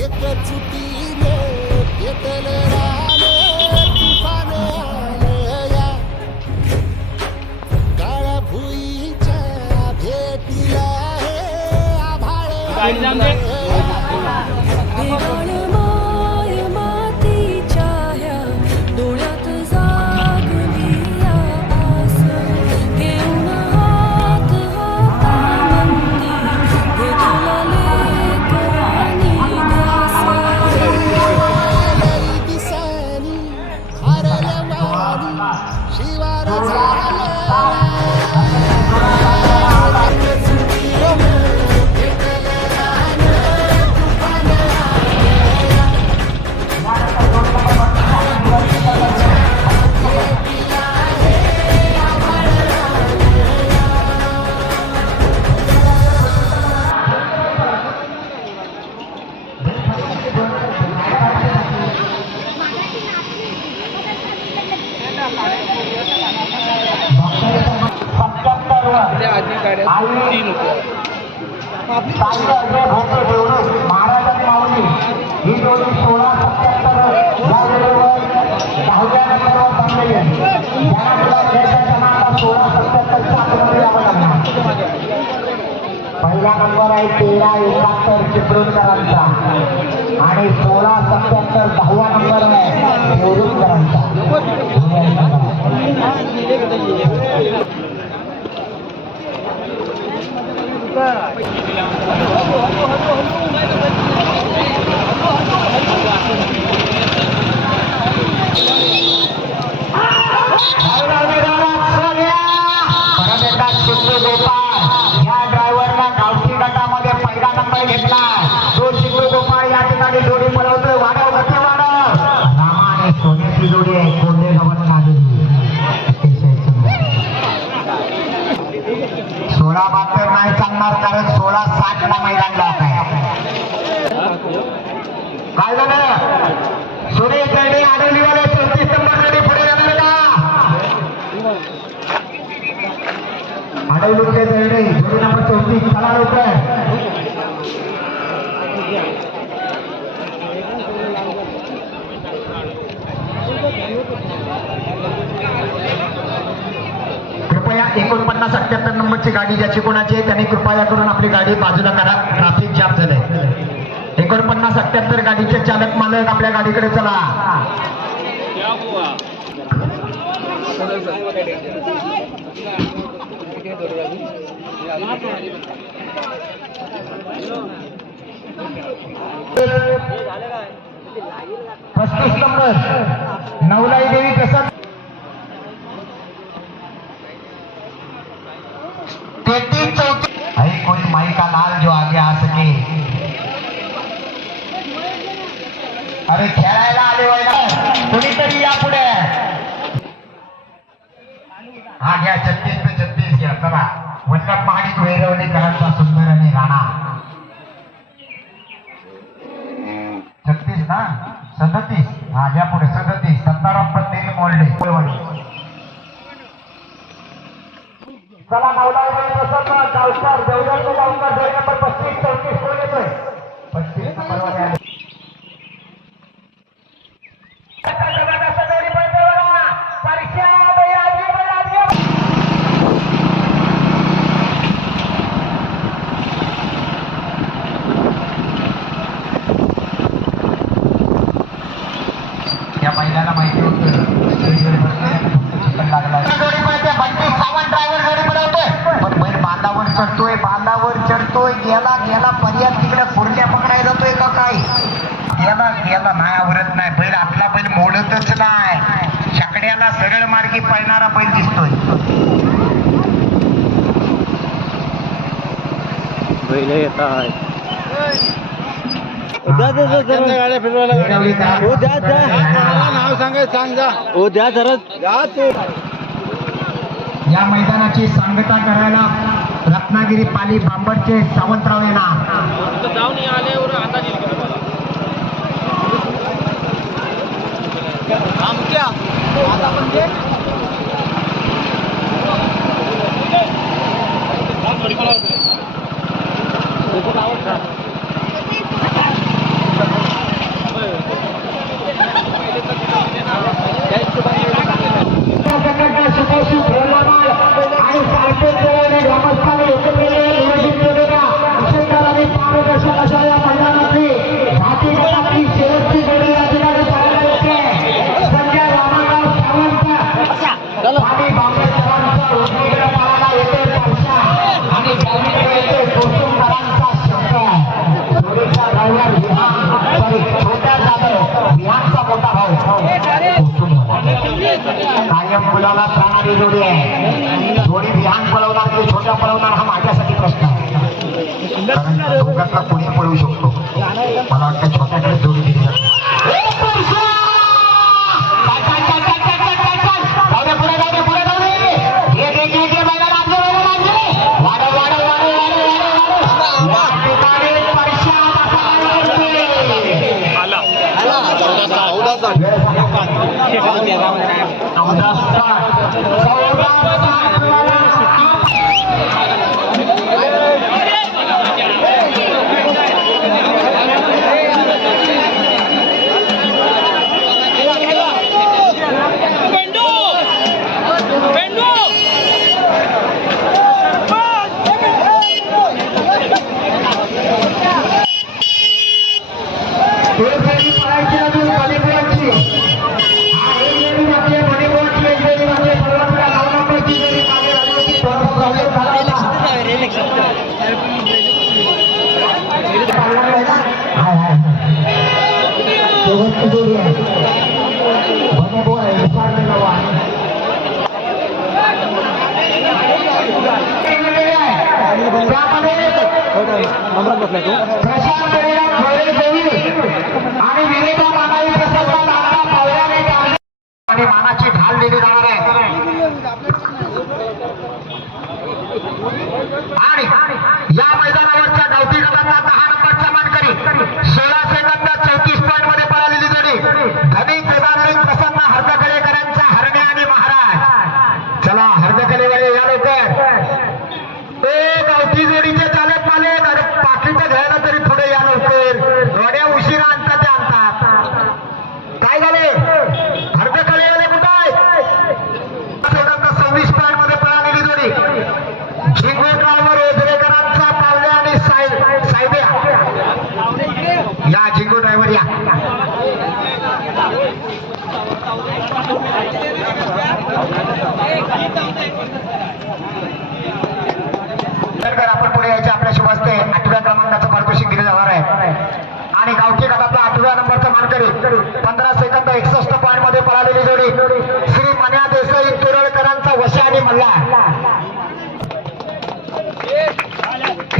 एक चुकीने पेटले राने तुफान आलया काळा भुईच्या भेटीला हे आभाळ महाराजांनी माऊली ही जोडी 1677 या वेळेवर 10व्या नंबरवर थांबलेली आहे. पहिला नंबर आहे 1371 चिपळूणकरांचा आणि 1677 10वा नंबर आहे देवरुखकरांचा. या ड्रायव्हरला गावठी गटामध्ये पहिला नंबर घेतला. तो शिंदू गोपाळ या ठिकाणी जोडी पळवतोय. वाढव गती वाढव. रामा आणि सोन्याची जोडी आहे. कोंडे गवत मागेली 16-72 नाही चालणार कारण 16-60 ला मैदान लॉक आहे. काय झालं सुरेश दैडे आडवलीवाले 34 नंबर पुढे जाणार का आडवलीचे दैडे जोडी नंबर 34 चला लवकर. कृपया 49-78 नंबरची गाडी ज्याची कोणाची आहे त्यांनी कृपया करून आपली गाडी बाजूला करा. ट्रॅफिक जाम झालंय. 49-78 गाडीचे चालक मालक आपल्या गाडीकडे चला. पस्तीस नंबर नवलाई देवी प्रसाद कोई माई का लाल जो आगे आ सके. अरे खेळायला आले वय ना कोणीतरी या पुढे. हा घ्या 36 पे 36 घ्या. चला वल्लभ महाडिक वैरवणीकरांचा सुंदर आणि राणा 36 ना 37 हा घ्या पुढे 37 सत्ताराम पत्तेरी मोल्डे. चला नवला गावकर देवदार गावकर जोडी नंबर 35-34 कोण येतोय 35 नंबरवाले आले. या महिलाला माहिती होतं चढतोय बांधावर चढतोय गेला गेला पर्याय तिकडे कुरट्या पकडायला जातोय का काय गेला गेला नाही आवरत नाही. बैल आपला बैल मोडतच नाही. छकड्याला सरळ मार्गी पळणारा बैल दिसतोय. बैल येत आहे नाव सांगायचं सांगा हो द्या जरा. या मैदानाची सांगता करायला रत्नागिरी पाली बांबरचे सावंतराव येणार. सॉरी छोट्या जाधव विहानचा मोठा भाऊ कायम मुलाला प्राणारी जोडी आहे. जोडी विहान पळवणार की छोट्या पळवणार हा माझ्यासाठी प्रश्न आहे. कारण दोघांना कोणी पळवू शकतो. मला वाटतं छोट्याकडे जोडी दिली जाते. आणि मानाची ढाल दिली जाणार आहे. आणि या मैदानावरच्या गावठी गटातला 10 नंबरचा मानकरी 16 सेकंद 34 पॉईंट मध्ये पळालेली जोडी धनिक केदारलिंग प्रसन्न हरदकलेकरांचा हरणे आणि महाराज. चला हरदकलेवाले या लवकर. गावठी जोडीचे चालक मालक आणि पाकिट घ्यायला तरी पुढे या लवकर. थोड्या उशिरा आणतात ते आणतात. काय झाले हरदकलेवाले कुठं आहे? 26 पॉईंट मध्ये पळालेली जोडी झिंगो ड्रायव्हर ओझरेकरांचा पावल्या आणि साहेब्या या झिंगो ड्रायव्हर या. आपण पुढे यायचे. आपल्या शुभ हस्ते 8व्या क्रमांकाचं पारितोषिक दिलं जाणार आहे. आणि गावठी गटातला 8व्या नंबरचा मानकरी 15 सेकंद 61 पॉईंट मध्ये पळालेली जोडी श्री मन्या देसाई तुरळकरांचा वशा आणि मल्हार.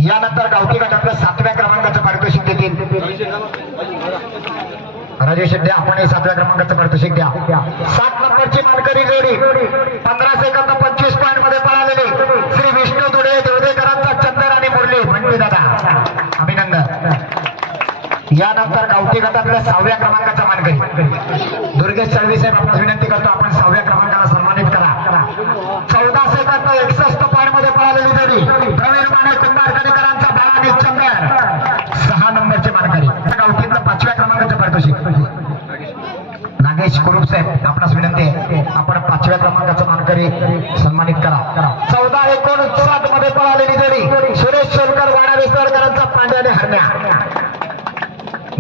यानंतर गावठी गटातल्या 7व्या क्रमांकाचं पारितोषिक देतील राजेश द्या. आपण 7व्या क्रमांकाचं पारितोषिक द्या. 7 नंबरची मानकरी जोडी 15 सेकंद 25 पॉईंट मध्ये पळालेली श्री विष्णू दुडे देवदेकरांचा चंदर आणि मुरली म्हणते दादा अभिनंदन. यानंतर गावठी गटातल्या 6व्या क्रमांकाचा मानकरी दुर्गेश चळवी साहेब आपण विनंती करतो आपण 6व्या क्रमांकाला सन्मानित करा. 14 सेकंद 61 पॉईंट मध्ये पळालेली जोडी प्रवीण माने कुंभारकडेकरांचा बाळा आणि चंदर 6 नंबरचे मानकरी. गावठीतलं 5व्या क्रमांकाचं पारितोषिक नागेश कुरुप साहेब आपणास विनंती आहे आपण 5व्या क्रमांकाचं मानकरी सन्मानित करा. 14-19 मध्ये पळालेली जोडी सुरेश सोलकर वाडा वेसरकरांचा पांड्या आणि हरण्या.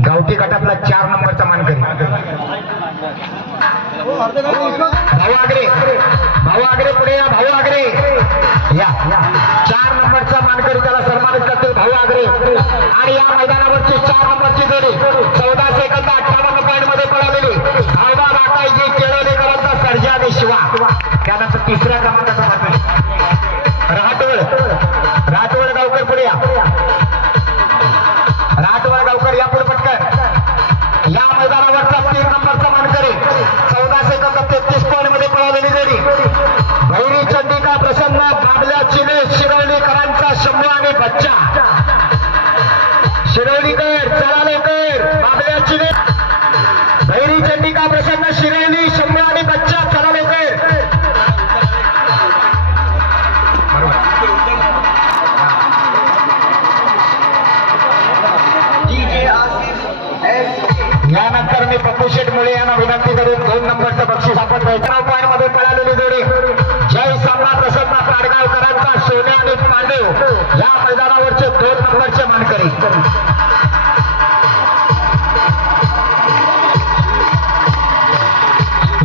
गावठी गटातला 4 नंबरचा मानकरी भाऊ आगरे पुढे या. भाऊ आगरे या 4 नंबरचा मानकरी त्याला सन्मानित करतील भाऊ आगरे. आणि या मैदानावरची 4 नंबरची जोडी 14 सेकंद 58 पॉईंट मध्ये पळालेली धावडा राकाईजी केळवलेकरांचा सर्जा आणि शिवा. त्यानंतर 3ऱ्या क्रमांकाचा मानकरी राठोड गावकर पुढे या. राठोड गावकर या पुढे पटकन. या मैदानावरचा 3 नंबरचा मानकरी 14 सेकंद 33 पॉईंट मध्ये पळालेली जोडी भैरी चंडिका प्रसन्न बाबल्या चिले शिरवलीकरांचा शंभू आणि बच्चा. शिरवलीकर चला लवकर. बाबल्या चिले भैरी चंडिका प्रसन्न शिरवली शंभू आणि बच्चा चला लवकर. यानंतर मी पप्पू शेठ मुळे यांना विनंती करून 2 नंबरचं बक्षीस आपण 19 पॉईंट मध्ये पळालेली जोडी जय सम्राट प्रसन्न पाडगावकरांचा सोन्या आणि पांडव या मैदानावरचे 2 नंबरचे मानकरी.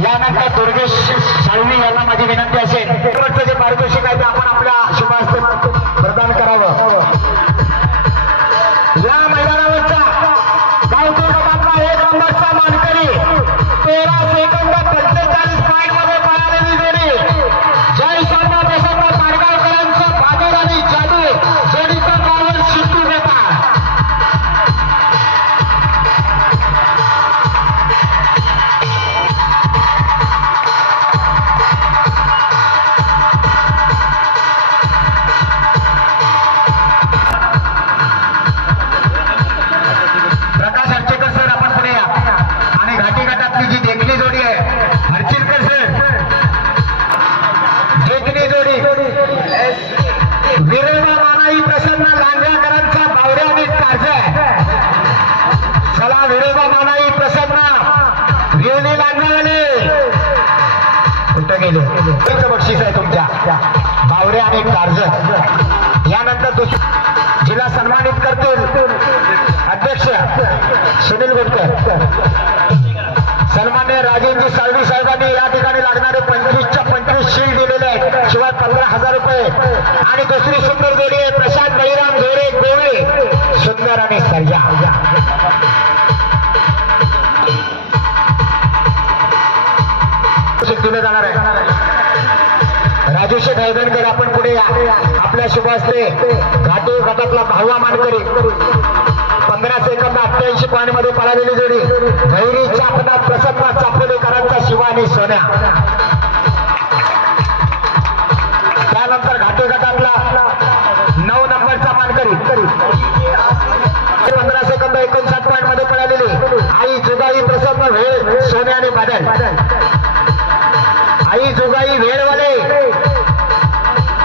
यानंतर दुर्गेश साळवी यांना माझी विनंती असेल जे पारितोषिक आहे ते आपण आपल्या शुभ हस्ते प्रदान करावं. या मैदानावरचा चला विरोबा मानाई प्रसन्न विवणी लागणारे कुठं गेले बक्षीस आहे तुमच्या बावरे आणि टार्झन यानंतर जिला सन्मानित करतील अध्यक्ष सुनील गोटकर सन्मान्य राजेंद्र साळवी साहेबांनी या ठिकाणी लागणारे 25च्या 25 शील्ड दिलेले आहेत शिवाय 15,000 रुपये आणि दुसरी सुंदर जोडी आहे प्रशांत बळीराम झोरे गोवे सुंदर आणि सर्जा दिलं जाणार आहे राजू शेठ हैदरकर आपण पुढे या आपल्या शुभ हस्ते घाटी गटातला 10वा मानकरी 15 सेकंद 88 पॉईंट मध्ये पळालेली जोडी भैरी चापना प्रसन्न चापोलेकरांचा शिवा आणि सोन्या त्यानंतर घाटी गटातला 9 नंबरचा मानकरी 15 सेकंद 59 पॉईंट मध्ये पळालेली आई जुगाई प्रसन्न वेळ सोन्या आणि बादल आई जुगाई वेळवाले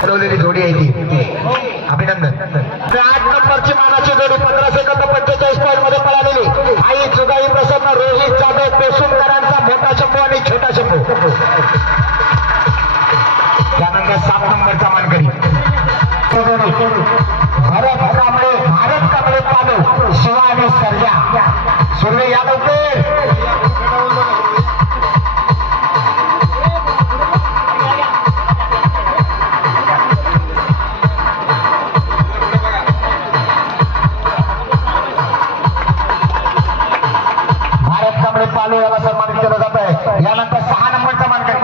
ठरवलेली जोडी आहे ती अभिनंदन 8 नंबरची मानाची जोडी 15 सेकंद 45 पॉईंट मध्ये पळालेली आई जुगाई प्रसन्न रोहित जाधव पेसुमकरांचा मोठा शंभू आणि छोटा शंभू त्यानंतर 7 नंबरचा मानकरी भारत कांबळे पालू शिवा आणि सर्जा सुर्वे या लवकर पालू याला सन्मानित केलं जात आहे यानंतर 6 नंबरचा मानकरी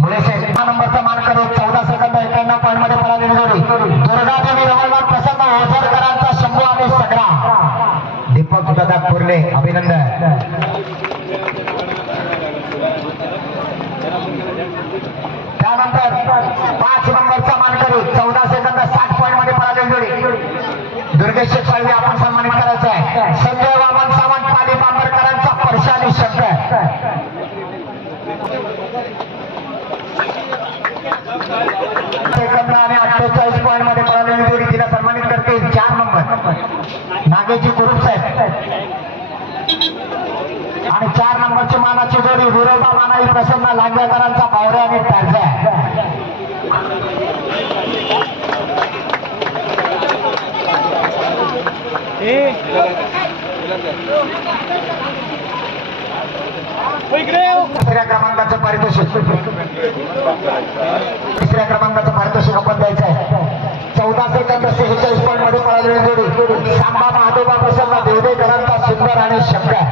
मुळे 6 नंबरचा मानकरी 14 सेकंद 91 पॉईंट मध्ये पळालेली जोडी दुर्गादेवी रवळनाथ प्रसन्न ओझरकरांचा शंभू आणि सगळा दीपक दादा कुर्ले अभिनंदन त्यानंतर 5 नंबरचा मानकरी 14 सेकंद 60 पॉईंट मध्ये पळालेली जोडी दुर्गेश साळवी आपण सन्मानित करायचा आहे संजय वामन सावंत पाली बांबरकरांचा परशाली शब्द सेकंद आणि 48 पॉईंट मध्ये पळालेली जोडी तिला सन्मानित करतील 4 नंबर नागेजी कुरुप साहेब आणि 4 नंबरची मानाची जोडी विरोबा मानाई प्रसन्न लांगेकरांचा बावरे आणि टार्झन तिसऱ्या क्रमांकाचं पारितोषिक आपण द्यायचं आहे 14 सेकंद 46 पॉईंट मध्ये पळालेली जोडी सांबा महादेवा प्रसन्न देवदेकरांचा सुंदर आणि शंकर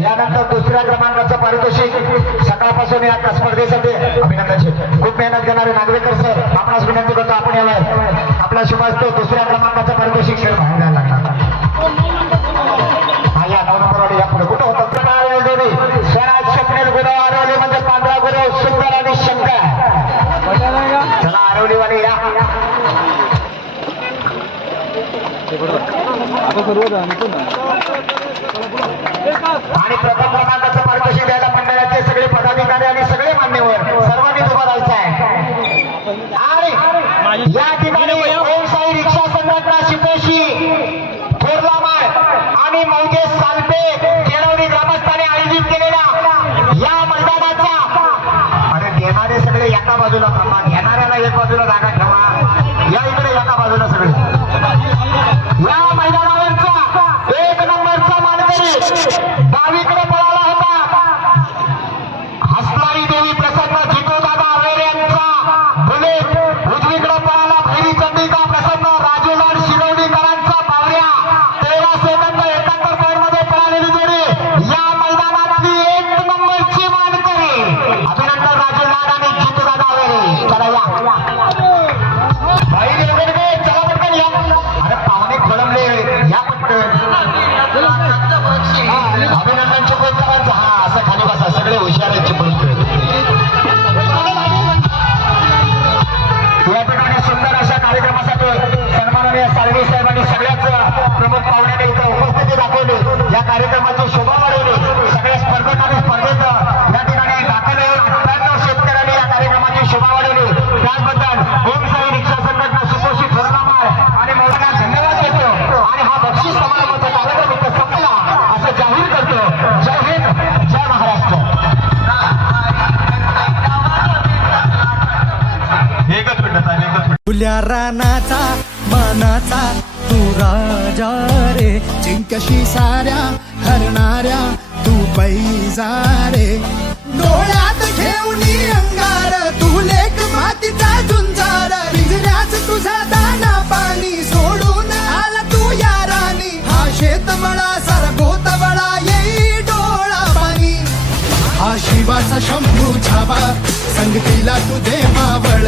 यानंतर दुसऱ्या क्रमांकाचं पारितोषिक सकाळपासून या स्पर्धेसाठी अभिनंदन खूप मेहनत घेणारे नागवेकर सर आपणास विनंती करतो आपण यावर आपला शुभ असतो दुसऱ्या क्रमांकाचं पारितोषिक खेळ बाहेर द्यायला लागला हा या 9 नंबरवाडी यापुढे कुठं होतं स्वराज स्वप्नील गुरव आरवली म्हणजे 15 गुरव सुंदर आणि शंकर चला आरवलीवाले या आणि प्रथम क्रमांकाचं पारितोषिक द्यायला मंडळाचे सगळे पदाधिकारी आणि सगळे मान्यवर सर्वांनी उभं राहायचं आहे आणि या ठिकाणी व्यवसायी रिक्षा संघटना शिपेशी थोरलामाळ आणि मौजे सालपे केळवडी ग्रामस्थांनी आयोजित केलेल्या या मैदानाचा अरे देणारे सगळे एका बाजूला थांबा घेणाऱ्याला एक बाजूला जागा ठेवा या इकडे एका बाजूला सगळे या मैदानावरचा 1 नंबरचा मानकरी डावीकडे पळाला होता हसणारी देवी प्रसन्न जितो दादा आवेर यांचा बुलेट उजवीकडे पळाला भैरी चंडिका प्रसन्न राजूलाल शिरवडीकरांचा बावऱ्या 13 सेकंद 71 पॉईंट मध्ये पळालेली जोडी या मैदानातली 1 नंबरची मानकरी अभिनंदन राजूलाल आणि जितो दादा आवेर चला या कार्यक्रमाची शोभा वाढवली. सगळ्या स्पर्धक आणि स्पर्धेत या ठिकाणी दाखल होऊन 98 शेतकऱ्यांनी या कार्यक्रमाची शोभा वाढवली. त्याबद्दल ओम साई रिक्षा संघटना सुपोषित धर्मामाय आणि मोठा धन्यवाद देतो. आणि हा बक्षीस समारंभाचा कार्यक्रम इथं संपला असं जाहीर करतो. जय हिंद, जय महाराष्ट्र. एकच मिनिट साहेब, एकच मिनिट. तुल्या रानाचा मानाचा तू राजा रे, जिंकशी साऱ्या हरणाऱ्या तू पैजा रे. डोळ्यात घेऊनी अंगार तू लेक मातीचा झुंजार. रिंजण्याच तुझा दाना पाणी सोडून आला तू या राणी. हा शेत बळा सरगोत बळा येई डोळा पाणी. हा शिवाचा शंभू छावा संगतीला तुझे मावळ.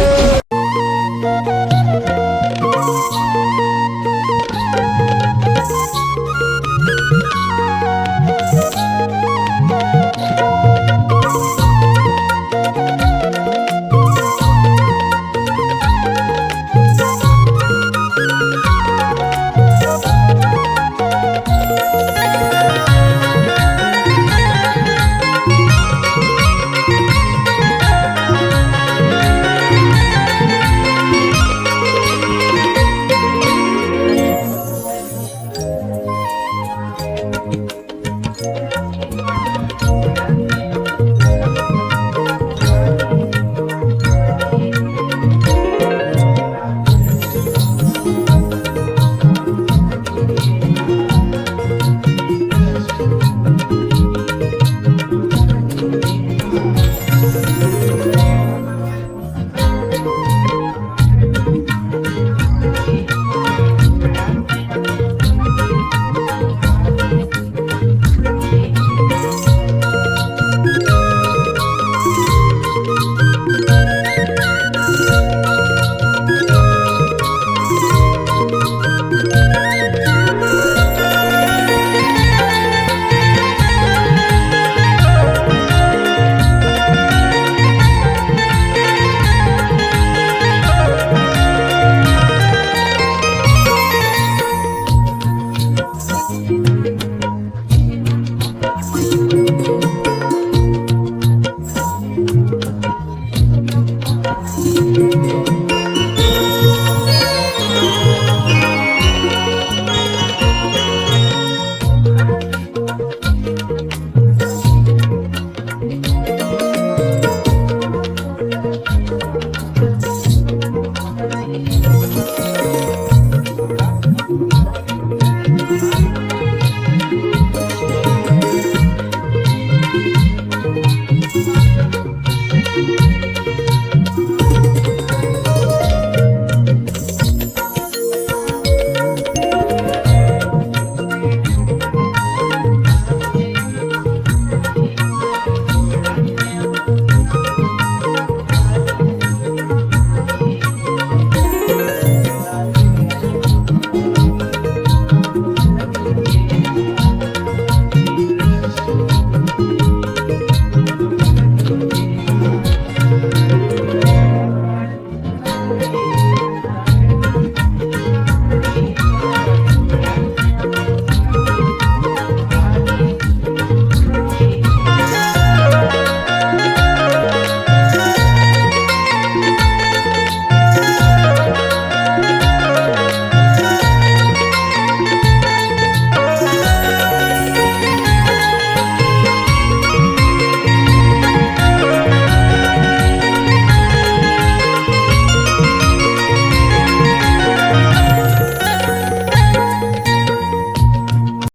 रे